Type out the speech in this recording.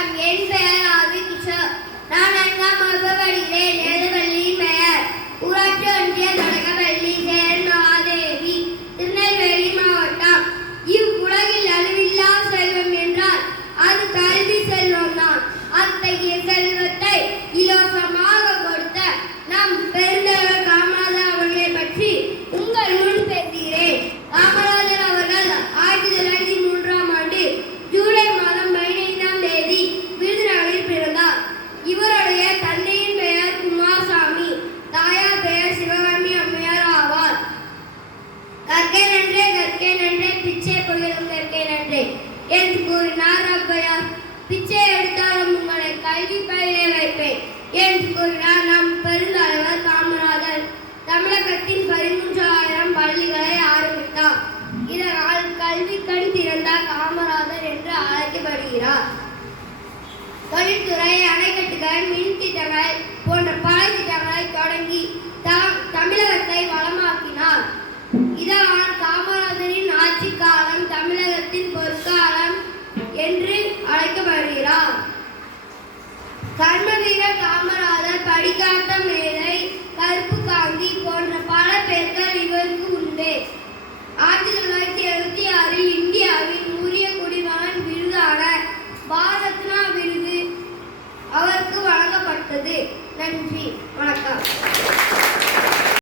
வணக்கம். என் பெயர் ஆவி கிஷோர். நான் 4ஆம் வகுப்பு படிக்கிறேன். எனது பள்ளியின் பெயர் ஊராட்சி ஒன்றிய தொடக்கப்பள்ளி சேரன்மாதேவி, திருநெல்வேலி மாவட்டம். இவ்வுலகில் அளவில்லா செல்வம் என்றால் அது கல்வி செல்வம்தான். அத்தகைய செல்வத்தை இலவசமாக கொடுத்த நம் பெருந்தலைவர் காமராஜர் அவர்களை பற்றி உங்கள் முன் பேசுகிறேன். காமராஜர் அவர்கள் 1903ஆம் ஆண்டு ஜூலை மாதம் 15ஆம் தேதி விருதுநகரில் பிறந்தார். இவருடைய தந்தையின் பெயர் குமாரசாமி, தாயார் பெயர் சிவகாமி அம்மையார் ஆவார். கற்கை நன்றே பிச்சை புகழும் கற்கை நன்றே என்று கூறினார் ஔவையார். பிச்சை எடுத்தாலும் உங்களை கல்வி பயில வைப்பேன் என்று கூறினார் நம் பெருந்தலைவர் காமராஜர். தமிழகத்தின் 13,000 பள்ளிகளை ஆரம்பித்தார். இதனால் கல்வி கண் திறந்த காமராஜர் என்று அழைக்கப்படுகிறார். தொழில்துறை, அணைக்கட்டுகள், மின் திட்டங்கள் போன்ற பல திட்டங்களை தொடங்கி தமிழகத்தை வளமாக்கினார். இதனால் காமராஜரின் ஆட்சி காலம் தமிழகத்தின் பொற்காலம் என்று அழைக்கப்படுகிறார். கர்மவீரர் காமராஜர், படிக்காட்ட மேதை, கருப்பு காந்தி போன்ற பல பெயர்கள் இவருக்கு உண்டு. 19